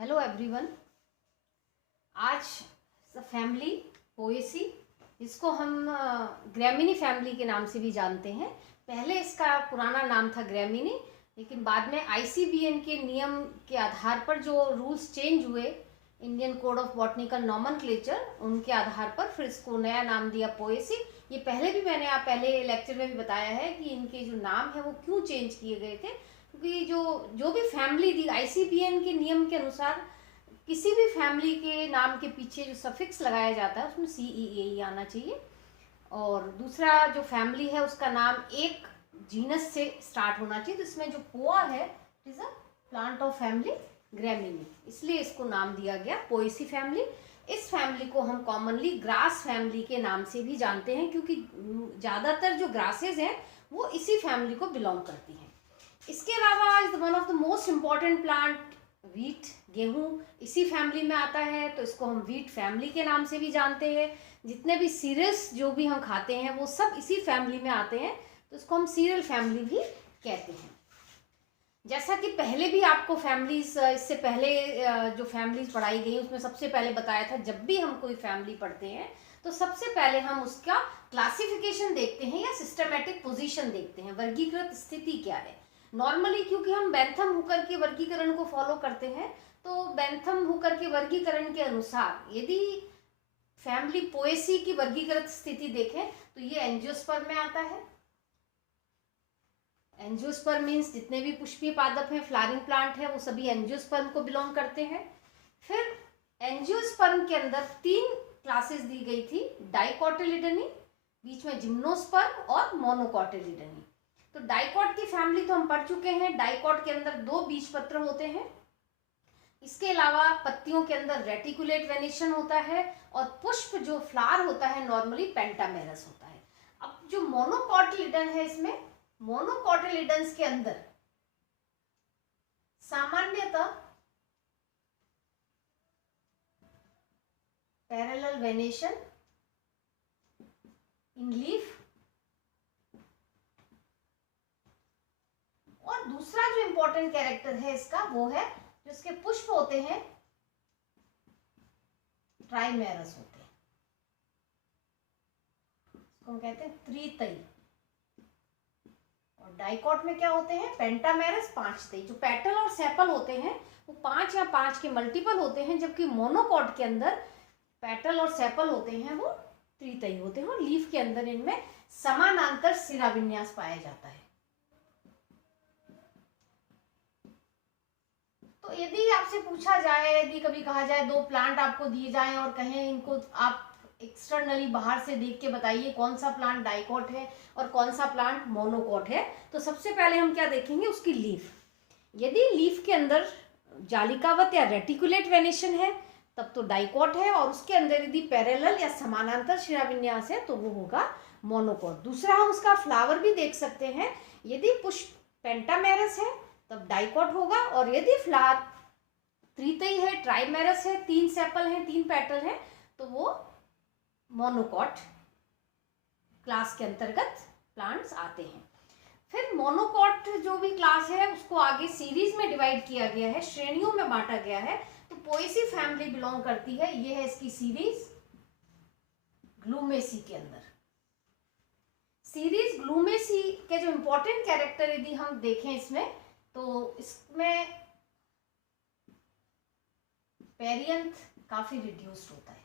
Hello everyone. आज family Poaceae, इसको हम ग्रैमिनी फैमिली के नाम से भी जानते हैं। पहले इसका पुराना नाम था ग्रैमिनी, लेकिन बाद में आईसीबीएन के नियम के आधार पर जो रूल्स चेंज हुए, Indian code of botanical nomenclature, उनके आधार पर फिर इसको नया नाम दिया पोएसी। ये पहले भी मैंने आप पहले लेक्चर में भी बताया है कि इनके जो नाम है वो क्यों चेंज किए गए थे, क्योंकि जो भी फैमिली थी आईसीबीएन के नियम के अनुसार किसी भी फैमिली के नाम के पीछे जो सफिक्स लगाया जाता है उसमें CEAE आना चाहिए। और दूसरा जो फैमिली है उसका नाम एक जीनस से स्टार्ट होना चाहिए। तो इसमें जो पोआ है it is a plant of family Gramineae, इसलिए इसको नाम दिया गया पोएसी फैमिली। इस फैमिली को हम कॉमनली ग्रास फैमिली के नाम से भी जानते हैं, क्योंकि ज़्यादातर जो ग्रासेस हैं वो इसी फैमिली को बिलोंग करती हैं। इसके अलावा is one of the most important plant wheat, गेहूं इसी फैमिली में आता है, तो इसको हम वीट फैमिली के नाम से भी जानते हैं। जितने भी सीरियल्स जो भी हम खाते हैं वो सब इसी फैमिली में आते हैं, तो इसको हम सीरियल फैमिली भी कहते हैं। जैसा कि पहले भी आपको फैमिलीज, इससे पहले जो फैमिलीज पढ़ाई गई उसमें सबसे पहले बताया था, जब भी हम कोई फैमिली पढ़ते हैं तो सबसे पहले हम उसका क्लासिफिकेशन देखते हैं या सिस्टमेटिक पोजीशन देखते हैं, वर्गीकृत स्थिति क्या है। नॉर्मली क्योंकि हम बेंथम हुकर के वर्गीकरण को फॉलो करते हैं, तो बेंथम हुकर के वर्गीकरण के अनुसार यदि फैमिली पोएसी की वर्गीकृत स्थिति देखें तो ये एंजियोस्पर्म में आता है। एंजियोस्पर्म मीन्स जितने भी पुष्पीय पादप हैं, फ्लावरिंग प्लांट है, वो सभी एंजियोस्पर्म को बिलोंग करते हैं। फिर एंजियोस्पर्म के अंदर 3 क्लासेस दी गई थी, डाइकोटिलिडनी, बीच में जिम्नोस्पर्म और मोनोकोटिलिडनी। तो डाइकॉट की फैमिली तो हम पढ़ चुके हैं। डाइकॉट के अंदर 2 बीजपत्र होते हैं। इसके अलावा पत्तियों के अंदर रेटिकुलेट वेनेशन होता है और पुष्प जो फ्लावर होता है नॉर्मली पेंटामेरस होता है। अब जो मोनोकोटिलिडन है, इसमें मोनोकोटिलिडन्स के अंदर सामान्यतः पैरेलल वेनेशन इन लीफ, और दूसरा जो इंपॉर्टेंट कैरेक्टर है इसका वो है जो इसके पुष्प होते हैं ट्राइमेरस होते हैं, इसको हम कहते हैं त्रितई। और डाइकॉट में क्या होते हैं, पेंटामेरस 5 तई। जो पेटल और सेपल होते हैं वो 5 या 5 के मल्टीपल होते हैं, जबकि मोनोकॉट के अंदर पेटल और सेपल होते हैं वो त्रितई होते हैं, और लीफ के अंदर इनमें समानांतर सिरा विन्यास पाया जाता है। तो यदि आपसे पूछा जाए, यदि कभी कहा जाए 2 प्लांट आपको दिए जाएं और कहें इनको आप एक्सटर्नली बाहर से देख के बताइए कौन सा प्लांट डाइकॉट है और कौन सा प्लांट मोनोकॉट है, तो सबसे पहले हम क्या देखेंगे, उसकी लीफ। यदि लीफ के अंदर जालिकावत या रेटिकुलेट वेनेशन है तब तो डाइकॉट है, और उसके अंदर यदि पैरेलल या समानांतर शिराविन्यास है तो वो होगा मोनोकॉट। दूसरा हम उसका फ्लावर भी देख सकते हैं, यदि पुष्प पेंटामेरस है तब डाइकॉट होगा, और यदि फ्लावर त्रितई है, ट्राइमेरस है, 3 सेपल हैं, 3 पेटल हैं, तो वो मोनोकॉट क्लास के अंतर्गत प्लांट्स आते हैं। फिर मोनोकॉट जो भी क्लास है उसको आगे सीरीज में डिवाइड किया गया है, श्रेणियों में बांटा गया है। तो पोएसी फैमिली बिलोंग करती है, ये है इसकी सीरीज ग्लूमेसी के अंदर। सीरीज ग्लूमेसी के जो इंपॉर्टेंट कैरेक्टर यदि हम देखें इसमें, तो इसमें पेरियंथ काफी रिड्यूस्ड होता है।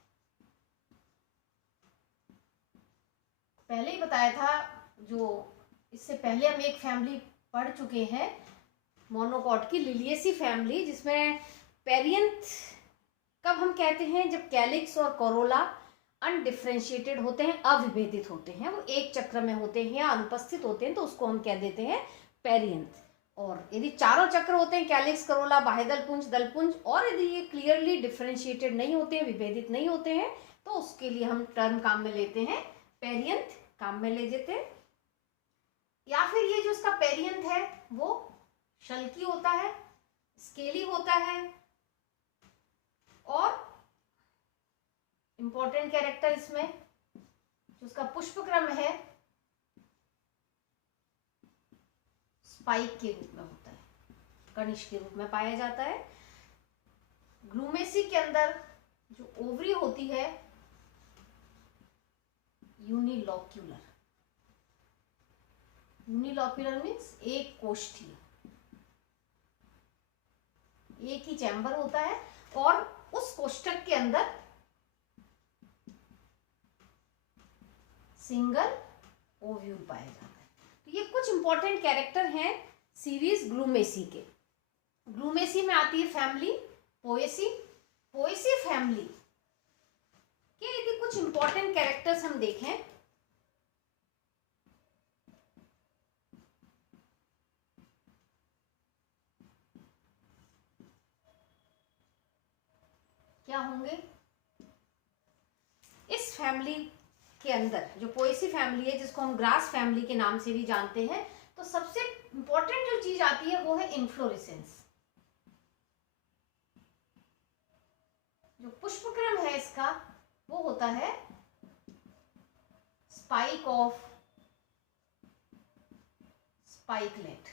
पहले ही बताया था, जो इससे पहले हम एक फैमिली पढ़ चुके हैं मोनोकॉट की, लिलियेसी फैमिली, जिसमें पेरियंथ कब हम कहते हैं, जब कैलिक्स और कोरोला अनडिफ्रेंशिएटेड होते हैं, अविभेदित होते हैं, वो एक चक्र में होते हैं या अनुपस्थित होते हैं, तो उसको हम कह देते हैं पेरियंथ। और यदि चारों चक्र होते हैं, कैलिक्स, करोला, बाह्यदल पुंज, दलपुंज, और यदि ये क्लियरली डिफ्रेंशिएटेड नहीं होते हैं, विभेदित नहीं होते हैं, तो उसके लिए हम टर्म काम में लेते हैं पेरियंथ, काम में ले देते हैं। या फिर ये जो इसका पेरियंथ है वो शल्की होता है, स्केली होता है, और इंपॉर्टेंट कैरेक्टर इसमें जो उसका पुष्पक्रम है स्पाइक के रूप में होता है, कनिष्क के रूप में पाया जाता है। ग्लूमेसी के अंदर जो ओवरी होती है यूनिलॉक्यूलर, यूनिलॉक्यूलर मीन्स एक कोष्ठी, एक ही चैम्बर होता है और उस कोष्ठक के अंदर सिंगल ओव्यूल पाया जाता है। तो ये कुछ इंपॉर्टेंट कैरेक्टर हैं सीरीज ग्लूमेसी के। ग्लूमेसी में आती है फैमिली पोएसी। पोएसी फैमिली के यदि कुछ इंपॉर्टेंट कैरेक्टर्स हम देखें, क्या होंगे इस फैमिली के अंदर? जो पोएसी फैमिली है, जिसको हम ग्रास फैमिली के नाम से भी जानते हैं, तो सबसे इंपॉर्टेंट जो चीज आती है वो है इन्फ्लोरेसेंस। जो पुष्पक्रम है इसका वो होता है spike of spikelet.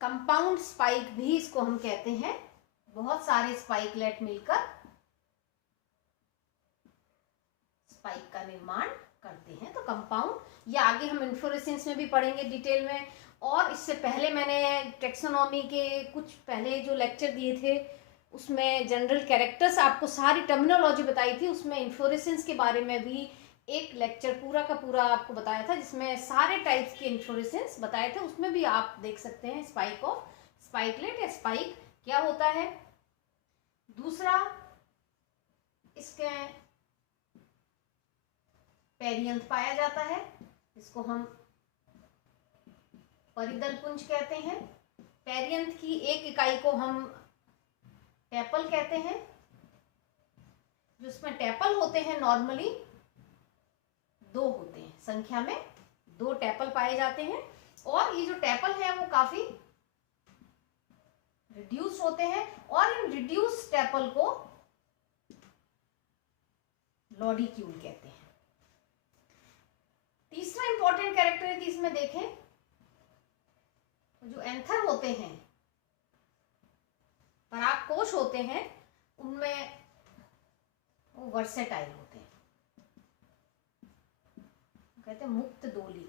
Compound spike भी इसको हम कहते हैं। बहुत सारे स्पाइकलेट मिलकर स्पाइक का निर्माण करते हैं, तो कंपाउंड। ये आगे हम इन्फ्लोरेसेंस में भी पढ़ेंगे डिटेल में। और इससे पहले मैंने टेक्सोनॉमी के कुछ पहले जो लेक्चर दिए थे उसमें जनरल कैरेक्टर्स, आपको सारी टर्मिनोलॉजी बताई थी। उसमें इन्फ्लोरेसेंस के बारे में भी एक लेक्चर पूरा का पूरा आपको बताया था, जिसमें सारे टाइप्स के इन्फ्लोरेसेंस बताए थे। उसमें भी आप देख सकते हैं स्पाइक ऑफ स्पाइकलेट या स्पाइक क्या होता है। दूसरा, इसके पेरियंथ पाया जाता है, इसको हम परिदल पुंज कहते हैं। पेरियंथ की एक इकाई को हम टेपल कहते हैं। जिसमें टेपल होते हैं नॉर्मली 2 होते हैं, संख्या में 2 टेपल पाए जाते हैं। और ये जो टेपल है वो काफी रिड्यूस होते हैं और इन रिड्यूस टेपल को लॉडिक्यूल कहते हैं। तीसरा इंपॉर्टेंट कैरेक्टर यदि इसमें देखें तो जो एंथर होते हैं, परागकोश होते हैं, उनमें वो वर्सेटाइल होते हैं, कहते हैं मुक्त दोली।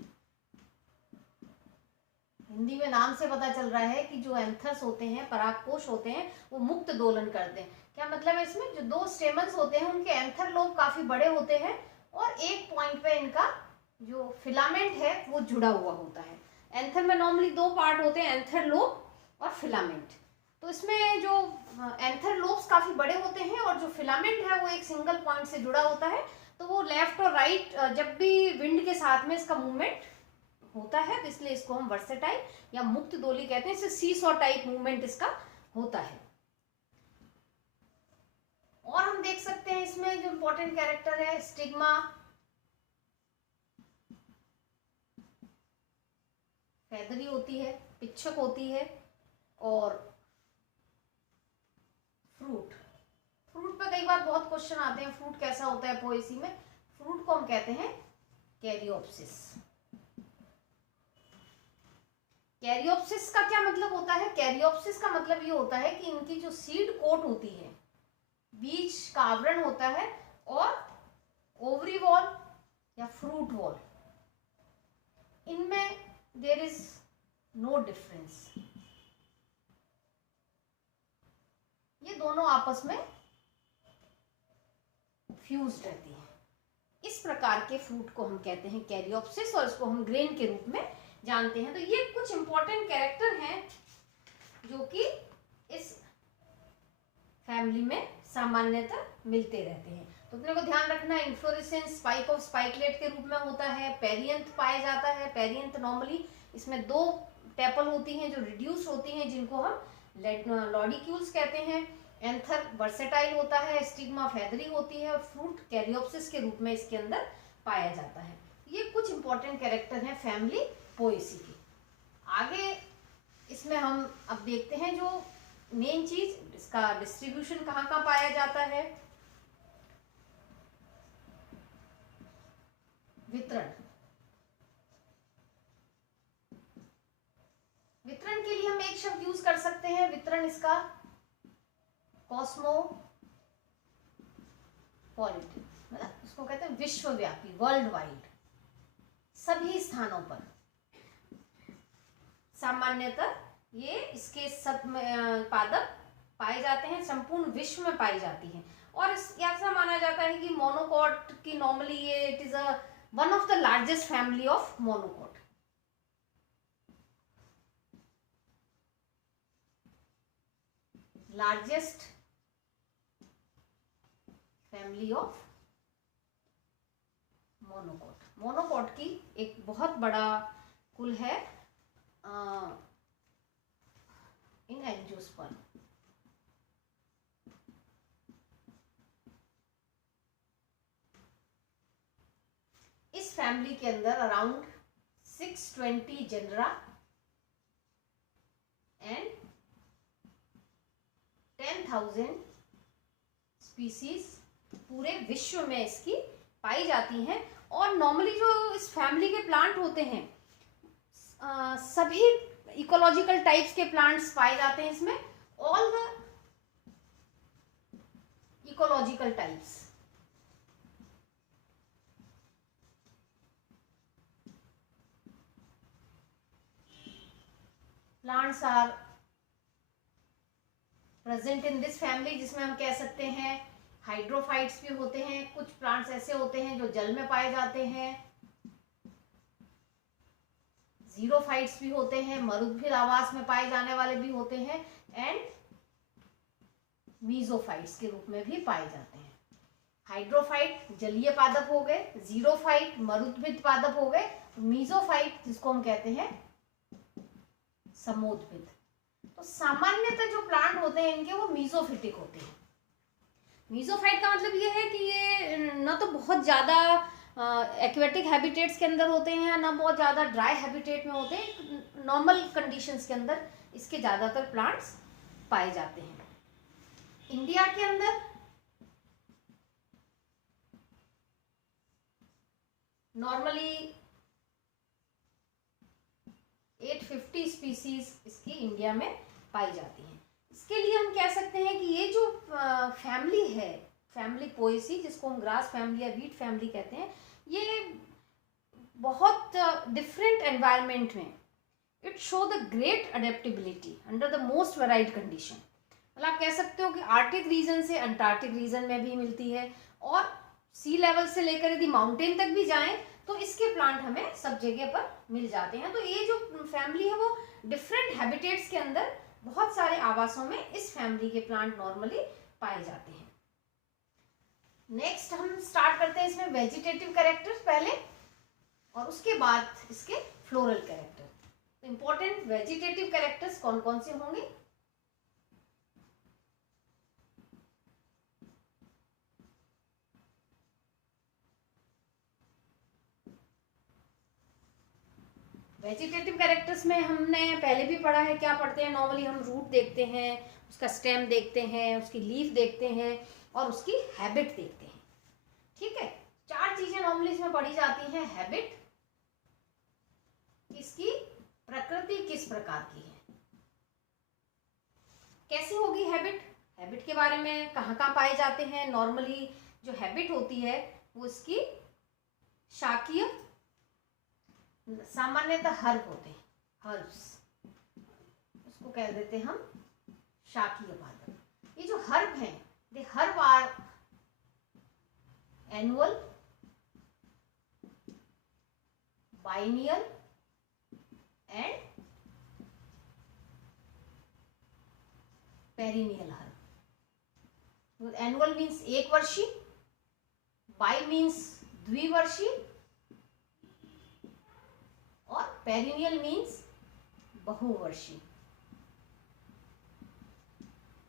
हिंदी में नाम से पता चल रहा है कि जो एंथर्स होते हैं, परागकोश होते हैं, वो मुक्त दोलन करते हैं। क्या मतलब है इसमें? जो 2 स्टेमन्स होते हैं उनके एंथर लोब काफी बड़े होते हैं और एक पॉइंट पे इनका जो फिलामेंट है वो जुड़ा हुआ होता है। एंथर में नॉर्मली 2 पार्ट होते हैं, एंथर लोब और फिलामेंट। तो इसमें जो एंथर लोब्स काफी बड़े होते हैं और जो फिलामेंट है वो एक सिंगल पॉइंट से जुड़ा होता है। तो वो लेफ्ट और राइट जब भी विंड के साथ में इसका मूवमेंट होता है, तो इसलिए इसको हम वर्सेटाइल या मुक्त दोली कहते हैं। इससे सीसॉ टाइप मूवमेंट इसका होता है। और हम देख सकते हैं इसमें जो इंपॉर्टेंट कैरेक्टर है स्टिग्मा, फैदरी होती है, पिच्छक होती है। और फ्रूट, फ्रूट पे कई बार बहुत क्वेश्चन आते हैं, फ्रूट कैसा होता है पोएसी में। फ्रूट को हम कहते हैं कैरियोप्सिस। कैरियोप्सिस का क्या मतलब होता है? कैरियोप्सिस का मतलब ये होता है कि इनकी जो सीड कोट होती है, बीज का आवरण होता है, और ओवरी वॉल या फ्रूट वॉल, इनमें देयर इज नो डिफरेंस। ये दोनों आपस में फ्यूज्ड रहती है। इस प्रकार के फ्रूट को हम कहते हैं कैरियोप्सिस और इसको हम ग्रेन के रूप में जानते हैं। तो ये कुछ इंपॉर्टेंट कैरेक्टर हैं जो कि इस फैमिली में सामान्यतः मिलते रहते हैं। तो अपने को ध्यान रखना, इन्फ्लोरेसेंस स्पाइक ऑफ स्पाइकलेट के रूप में होता है। पेरियंथ पाया जाता है। पेरियंथ नॉर्मली इसमें 2 टेपल होती हैं जो रिड्यूस होती हैं, जिनको हम लॉडिक्यूल्स कहते हैं। एंथर वर्सेटाइल होता है, स्टिग्मा फैदरी होती है और फ्रूट कैरियोप्सिस के रूप में इसके अंदर पाया जाता है। ये कुछ इंपॉर्टेंट कैरेक्टर हैं फैमिली पोएसी की। आगे इसमें हम अब देखते हैं जो मेन चीज, इसका डिस्ट्रीब्यूशन कहाँ कहाँ पाया जाता है। वितरण, वितरण के लिए हम एक शब्द यूज कर सकते हैं वितरण इसका कॉस्मोपॉलिटन, मतलब उसको कहते हैं विश्वव्यापी, वर्ल्ड वाइड, सभी स्थानों पर। सामान्यतः ये इसके सब पादप पाए जाते हैं, संपूर्ण विश्व में पाई जाती हैं। और ऐसा माना जाता है कि मोनोकॉट की नॉर्मली ये it is a one of the largest family of monocot. Largest family of monocot, monocot की एक बहुत बड़ा कुल है इन एंजियोस्पर्म। इस फैमिली के अंदर अराउंड 620 जेनरा एंड 10,000 स्पीसीज पूरे विश्व में इसकी पाई जाती हैं। और नॉर्मली जो इस फैमिली के प्लांट होते हैं सभी इकोलॉजिकल टाइप्स के प्लांट्स पाए जाते हैं इसमें, all the ecological types. Plants are present in this family, जिसमें हम कह सकते हैं हाइड्रोफाइट्स भी होते हैं, कुछ प्लांट्स ऐसे होते हैं जो जल में पाए जाते हैं, जीरोफाइट्स भी होते हैं, मरुद्भिद आवास में पाए जाने वाले भी होते हैं, एंड मीजोफाइट्स के रूप में भी पाए जाते हैं। हाइड्रोफाइट जलीय पादप हो गए, जीरोफाइट मरुद्भिद पादप हो गए, मीजोफाइट जिसको हम कहते हैं समोद्भिद। तो सामान्यतः जो प्लांट होते हैं इनके वो मीजोफिटिक होते हैं। मीजोफाइट का मतलब ये है कि ये न तो बहुत ज़्यादा एक्वेटिक हैबिटेट्स के अंदर होते हैं, ना बहुत ज़्यादा ड्राई हैबिटेट में होते हैं, नॉर्मल कंडीशंस के अंदर इसके ज़्यादातर प्लांट्स पाए जाते हैं। इंडिया के अंदर नॉर्मली 850 स्पीसीज इसकी इंडिया में पाई जाती हैं। इसके लिए हम कह सकते हैं कि ये जो फैमिली है, फैमिली पोएसी, जिसको हम ग्रास फैमिली या वीट फैमिली कहते हैं, ये बहुत डिफरेंट एनवायरनमेंट में it show the great adaptability under the most varied condition. मतलब आप कह सकते हो कि आर्टिक रीजन से अंटार्कटिक रीजन में भी मिलती है, और सी लेवल से लेकर यदि माउंटेन तक भी जाएं तो इसके प्लांट हमें सब जगह पर मिल जाते हैं। तो ये जो फैमिली है वो डिफरेंट हैबिटेट्स के अंदर बहुत सारे आवासों में इस फैमिली के प्लांट नॉर्मली पाए जाते हैं। नेक्स्ट हम स्टार्ट करते हैं इसमें वेजिटेटिव कैरेक्टर्स पहले, और उसके बाद इसके floral character. Important vegetative characters कौन कौन से होंगे? वेजिटेटिव कैरेक्टर्स में हमने पहले भी पढ़ा है, क्या पढ़ते हैं नॉर्मली हम रूट देखते हैं, उसका स्टेम देखते हैं, उसकी लीफ देखते हैं और उसकी हैबिट देखते हैं। ठीक है, चार चीजें नॉर्मली इसमें पढ़ी जाती हैं। हैबिट, इसकी प्रकृति किस प्रकार की है, कैसी होगी हैबिट, हैबिट के बारे में कहाँ कहाँ पाए जाते हैं। नॉर्मली जो हैबिट होती है वो इसकी शाकीय, सामान्यतः हर्ब होते हैं, हर्ब्स, उसको कह देते हैं हम शाकीय पादप। ये जो हर्ब हैं, they herb are annual, biennial and perennial herb. Annual means एक वर्षी, बाई मीन्स द्विवर्षी, और पेरिनियल मीन्स बहुवर्षी।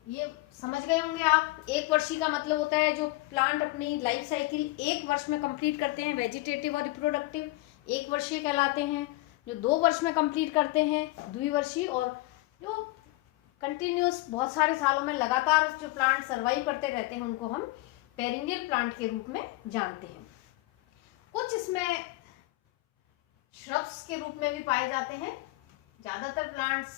ये समझ गए होंगे आप। एक वर्षी का मतलब होता है जो प्लांट अपनी लाइफ साइकिल एक वर्ष में कंप्लीट करते हैं, वेजिटेटिव और रिप्रोडक्टिव, एक वर्षीय कहलाते हैं। जो 2 वर्ष में कंप्लीट करते हैं द्विवर्षीय, और जो कंटिन्यूस बहुत सारे सालों में लगातार जो प्लांट सर्वाइव करते रहते हैं उनको हम पेरिनियल प्लांट के रूप में जानते हैं। कुछ इसमें श्रब्स के रूप में भी पाए जाते हैं। ज़्यादातर प्लांट्स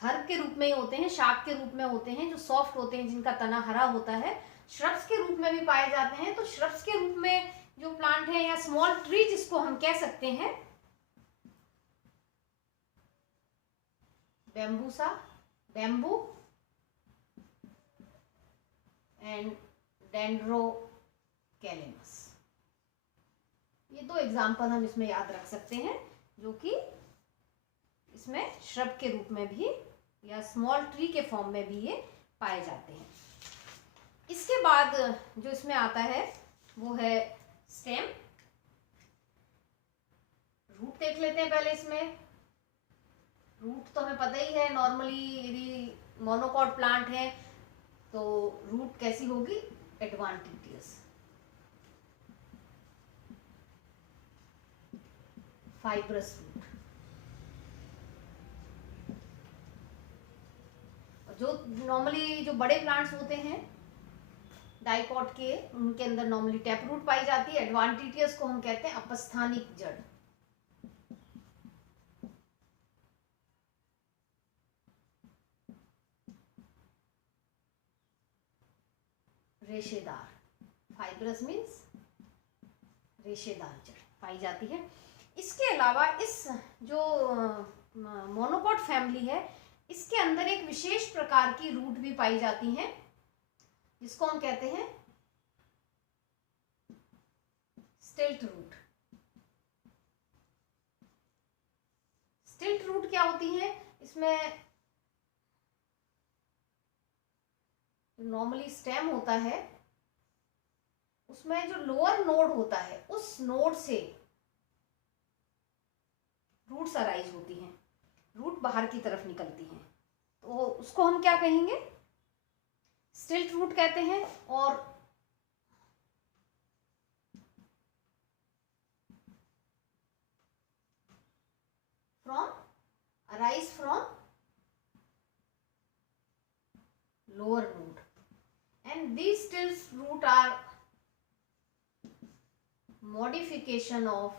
हर्ब के रूप में ही होते हैं, शाक के रूप में होते हैं, जो सॉफ्ट होते हैं, जिनका तना हरा होता है। श्रब्स के रूप में भी पाए जाते हैं। तो श्रब्स के रूप में जो प्लांट है या स्मॉल ट्री जिसको हम कह सकते हैं, बैम्बूसा, बैम्बू एंड डेंड्रोकैलेमस। ये दो एग्जाम्पल हम इसमें याद रख सकते हैं, जो कि इसमें श्रब के रूप में भी या स्मॉल ट्री के फॉर्म में भी ये पाए जाते हैं। इसके बाद जो इसमें आता है वो है स्टेम। रूट देख लेते हैं पहले। इसमें रूट तो हमें पता ही है, नॉर्मली यदि मोनोकॉट प्लांट है तो रूट कैसी होगी, एडवांटिटियस, फाइब्रस रूट। जो नॉर्मली जो बड़े प्लांट्स होते हैं डाइकॉट के, उनके अंदर नॉर्मली टैप रूट पाई जाती है। एडवांटिटियस को हम कहते हैं अपस्थानिक जड़। रेशेदार, फाइब्रस मीन्स रेशेदार जड़ पाई जाती है। इसके अलावा इस जो मोनोकॉट फैमिली है, इसके अंदर एक विशेष प्रकार की रूट भी पाई जाती हैं, जिसको हम कहते हैं स्टिल्ट रूट। स्टिल्ट रूट क्या होती है? इसमें नॉर्मली स्टेम होता है, उसमें जो लोअर नोड होता है, उस नोड से रूट्स अराइज होती हैं, रूट बाहर की तरफ निकलती हैं, तो उसको हम क्या कहेंगे? स्टिल्ट रूट कहते हैं। और arise from lower node, and these stilt root are modification of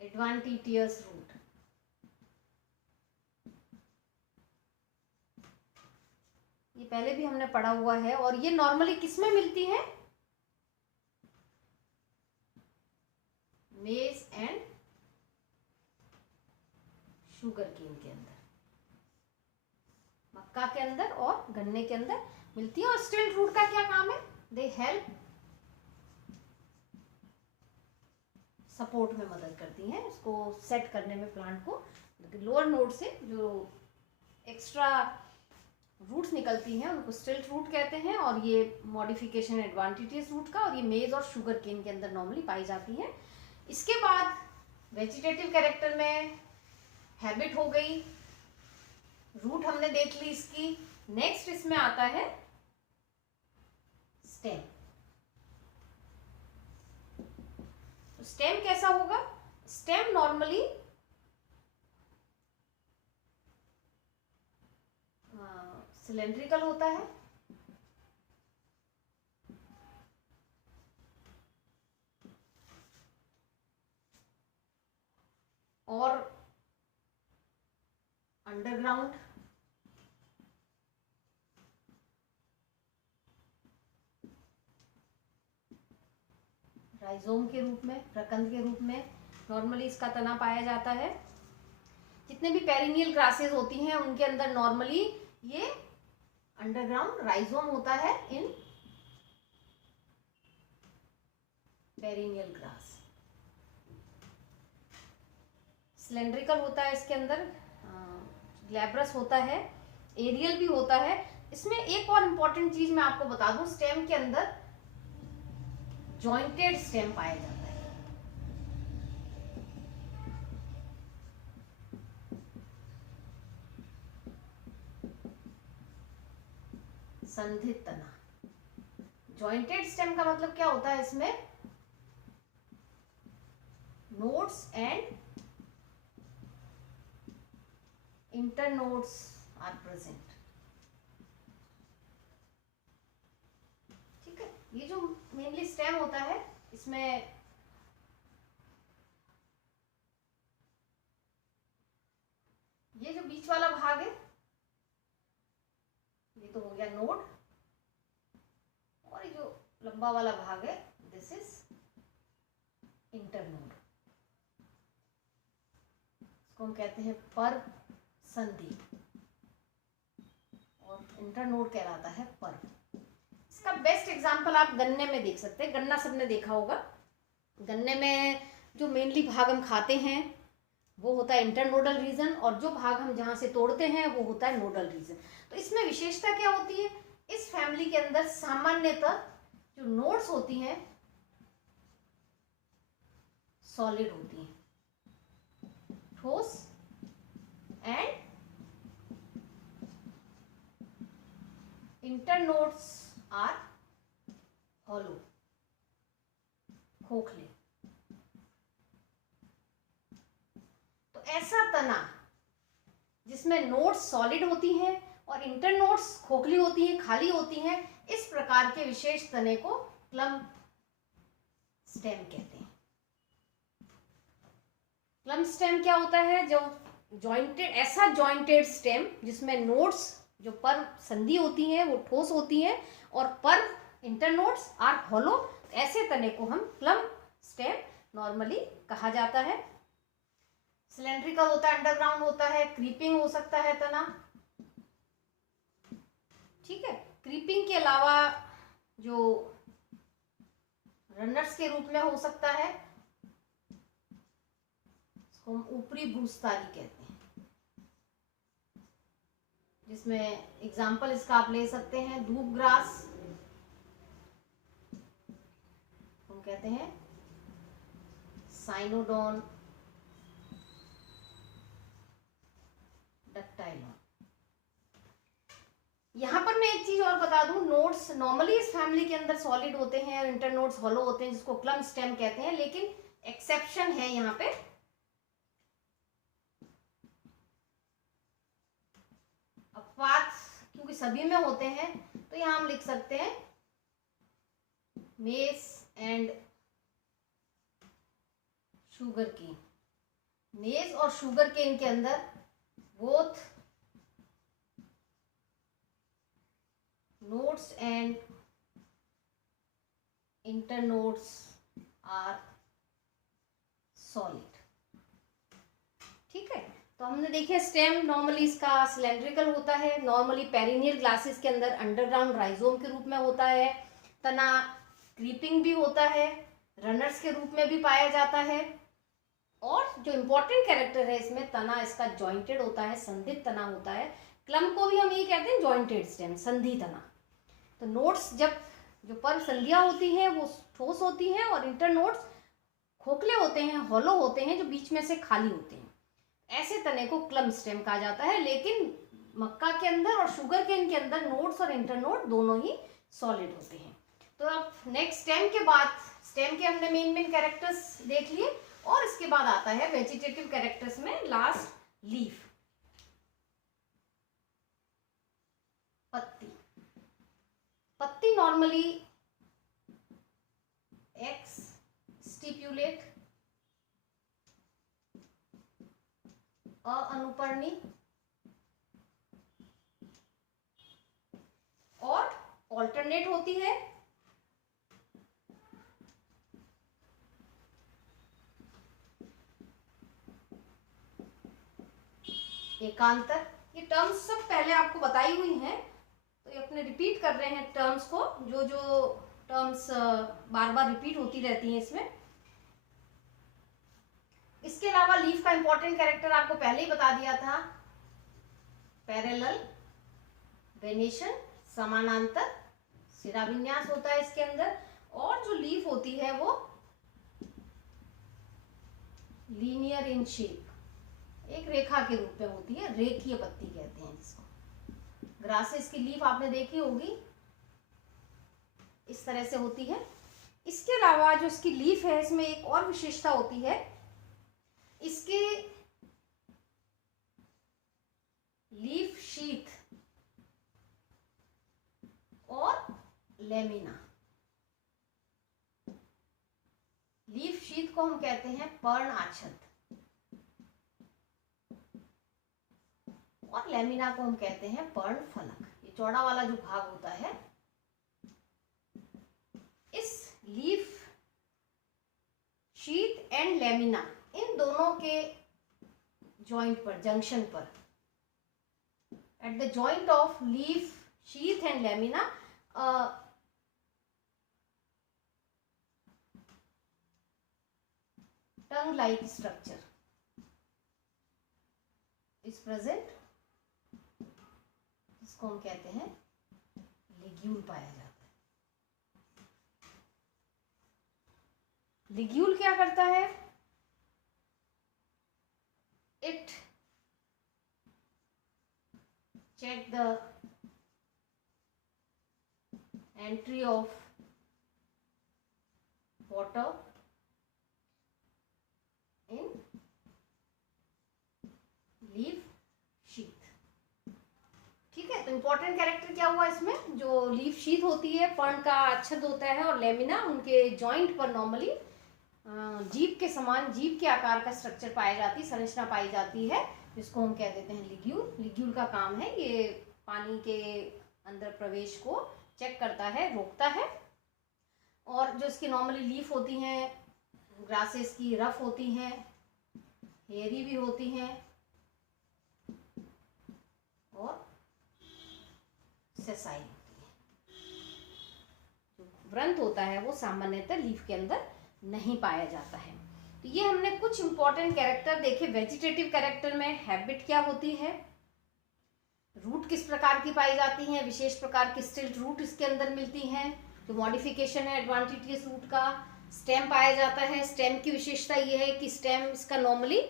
adventitious root। ये पहले भी हमने पढ़ा हुआ है, और ये नॉर्मली किसमें मिलती है? मेज एंड शुगर केन के अंदर, मक्का के अंदर और गन्ने के अंदर मिलती है। और स्टिल्ट रूट का क्या काम है? दे हेल्प, सपोर्ट में मदद करती हैं, उसको सेट करने में प्लांट को। लोअर नोड से जो एक्स्ट्रा रूट्स निकलती हैं उनको स्टिल्ट रूट कहते हैं, और ये मॉडिफिकेशन एडवांटिटियस रूट का, और ये मेज और शुगर केन के अंदर नॉर्मली पाई जाती है। इसके बाद वेजिटेटिव कैरेक्टर में हैबिट हो गई, रूट हमने देख ली इसकी। नेक्स्ट इसमें आता है स्टेम। तो स्टेम कैसा होगा? स्टेम नॉर्मली सिलेंड्रिकल होता है, और अंडरग्राउंड राइजोम के रूप में, प्रकंद के रूप में नॉर्मली इसका तना पाया जाता है। जितने भी पेरिनियल ग्रासेस होती हैं उनके अंदर नॉर्मली ये अंडरग्राउंड राइजोम होता है इन पेरिनियल ग्रास। सिलेंड्रिकल होता है इसके अंदर, ग्लैब्रस होता है, एरियल भी होता है। इसमें एक और इम्पॉर्टेंट चीज मैं आपको बता दूं, स्टेम के अंदर जॉइंटेड स्टेम पाया जाता है। संधित तना। जॉइंटेड स्टेम का मतलब क्या होता है? इसमें nodes and internodes are present. ठीक है, ये जो मेनली स्टेम होता है, इसमें ये जो बीच वाला भाग है ये तो हो गया नोड, और ये जो लंबा वाला भाग है दिस इज इंटरनोड। इसको हम कहते हैं पर्व संधि, और इंटरनोड कहलाता है पर्व। इसका बेस्ट एग्जांपल आप गन्ने में देख सकते हैं। गन्ना सबने देखा होगा। गन्ने में जो मेनली भाग हम खाते हैं वो होता है इंटरनोडल रीजन, और जो भाग हम जहाँ से तोड़ते हैं वो होता है नोडल रीजन। तो इसमें विशेषता क्या होती है? इस फैमिली के अंदर सामान्यतः जो नोड्स होती हैं सॉलिड होती हैं, ठोस, एंड इंटरनोड्स आर हॉलो, खोखले। तो ऐसा तना जिसमें नोड्स सॉलिड होती हैं और इंटरनोड्स खोखली होती हैं, खाली होती हैं, इस प्रकार के विशेष तने को क्लम्प स्टेम कहते हैं। क्लम्प स्टेम क्या होता है? जो जॉइंटेड, ऐसा जॉइंटेड स्टेम जिसमें नोड्स जो पर्व संधि होती हैं वो ठोस होती हैं और पर्व इंटरनोड्स आर हॉलो। ऐसे तने को हम क्लम्प स्टेम नॉर्मली कहा जाता है। सिलेंड्रिकल होता है, अंडरग्राउंड होता है, क्रीपिंग हो सकता है तना, ठीक है। क्रीपिंग के अलावा जो रनर्स के रूप में हो सकता है, इसको हम ऊपरी भूस्थाली कहते हैं, जिसमें एग्जाम्पल इसका आप ले सकते हैं धूप ग्रास, हम कहते हैं साइनोडोन, डक्टाइलॉन। यहाँ पर मैं एक चीज और बता दूं, नोड्स नॉर्मली इस फैमिली के अंदर सॉलिड होते हैं और इंटरनोड्स हॉलो होते हैं, जिसको क्लम्प स्टेम कहते हैं। लेकिन एक्सेप्शन है यहाँ पे, अपवाद क्योंकि सभी में होते हैं, तो यहाँ हम लिख सकते हैं मेस एंड शुगर केन। मेज और शुगर केन के अंदर both nodes and internodes are solid, ठीक है। तो हमने देखे स्टेम नॉर्मली इसका सिलेंड्रिकल होता है, नॉर्मली पेरिनियल ग्लासेस के अंदर अंडरग्राउंड राइजोम के रूप में होता है। तना क्रीपिंग भी होता है, रनर्स के रूप में भी पाया जाता है, और जो इम्पोर्टेंट कैरेक्टर है इसमें, तना इसका जॉइंटेड होता है, संधित तना होता है। क्लम्प को भी हम ये कहते हैं जॉइंटेड स्टेम, संधि तना। तो नोड्स जब जो पर्व संधियां होती हैं वो ठोस होती हैं और इंटरनोड्स खोखले होते हैं, हॉलो होते हैं, जो बीच में से खाली होते हैं। ऐसे तने को क्लम्प स्टेम कहा जाता है। लेकिन मक्का के अंदर और शुगर केन के अंदर नोड्स और इंटरनोड दोनों ही सॉलिड होते हैं। तो अब नेक्स्ट स्टेम के बाद, स्टेम के हमने मेन कैरेक्टर्स देख लिए, और इसके बाद आता है वेजिटेटिव कैरेक्टर्स में लास्ट लीफ, पत्ती। पत्ती नॉर्मली एक्स स्टिप्यूलेट, अनुपर्णी और ऑल्टरनेट होती है। एकांतर, ये टर्म्स सब पहले आपको बताई हुई हैं, तो ये अपने रिपीट कर रहे हैं टर्म्स को, जो जो टर्म्स बार बार रिपीट होती रहती हैं इसमें। इसके अलावा लीफ का इंपॉर्टेंट कैरेक्टर आपको पहले ही बता दिया था, पैरेलल, वेनेशन, समानांतर, शिराविन्यास होता है इसके अंदर, और जो लीफ होती है वो लीनियर इन शेप, एक रेखा के रूप में होती है, रेखीय पत्ती कहते हैं जिसको। ग्रासेस की लीफ आपने देखी होगी, इस तरह से होती है। इसके अलावा जो इसकी लीफ है, इसमें एक और विशेषता होती है, इसके लीफ शीथ और लेमिना। लीफ शीथ को हम कहते हैं पर्णाच्छद, और लेमिना को हम कहते हैं पर्णफलक। ये चौड़ा वाला जो भाग होता है, इस लीफ शीथ एंड लेमिना, इन दोनों के जॉइंट पर, जंक्शन पर, at the joint of leaf sheath and lamina, tongue like structure is present, इसको हम कहते हैं लिग्यूल पाया जाता है। लिग्यूल क्या करता है? It check the entry of water in leaf sheath. ठीक है, तो इंपॉर्टेंट कैरेक्टर क्या हुआ इसमें? जो लीफ शीथ होती है, पर्ण का अच्छद होता है, और लेमिना, उनके जॉइंट पर नॉर्मली जीभ के समान, जीभ के आकार का स्ट्रक्चर पाई जाती, संरचना पाई जाती है, जिसको हम कह देते हैं लिग्यूल। लिग्यूल का काम है ये पानी के अंदर प्रवेश को चेक करता है, रोकता है। और जो इसकी नॉर्मली लीफ होती हैं, ग्रासेस की रफ होती हैं, हेयरी भी होती हैं, और सेसाइल होती है। जो व्रंत होता है वो सामान्यतः लीफ के अंदर नहीं पाया जाता है। तो ये हमने कुछ इंपॉर्टेंट कैरेक्टर देखे। वेजिटेटिव कैरेक्टर में हैबिट क्या होती है, रूट किस प्रकार की पाई जाती हैं, विशेष प्रकार की स्टिल्ट रूट इसके अंदर मिलती हैं, जो मॉडिफिकेशन है एडवांटिटियस रूट का। स्टेम पाया जाता है, स्टेम की विशेषता ये है कि स्टेम इसका नॉर्मली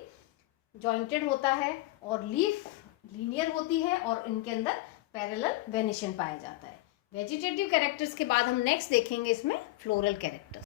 जॉइंटेड होता है, और लीफ लीनियर होती है, और इनके अंदर पैरेलल वेनिशन पाया जाता है। वेजिटेटिव कैरेक्टर्स के बाद हम नेक्स्ट देखेंगे इसमें फ्लोरल कैरेक्टर्स।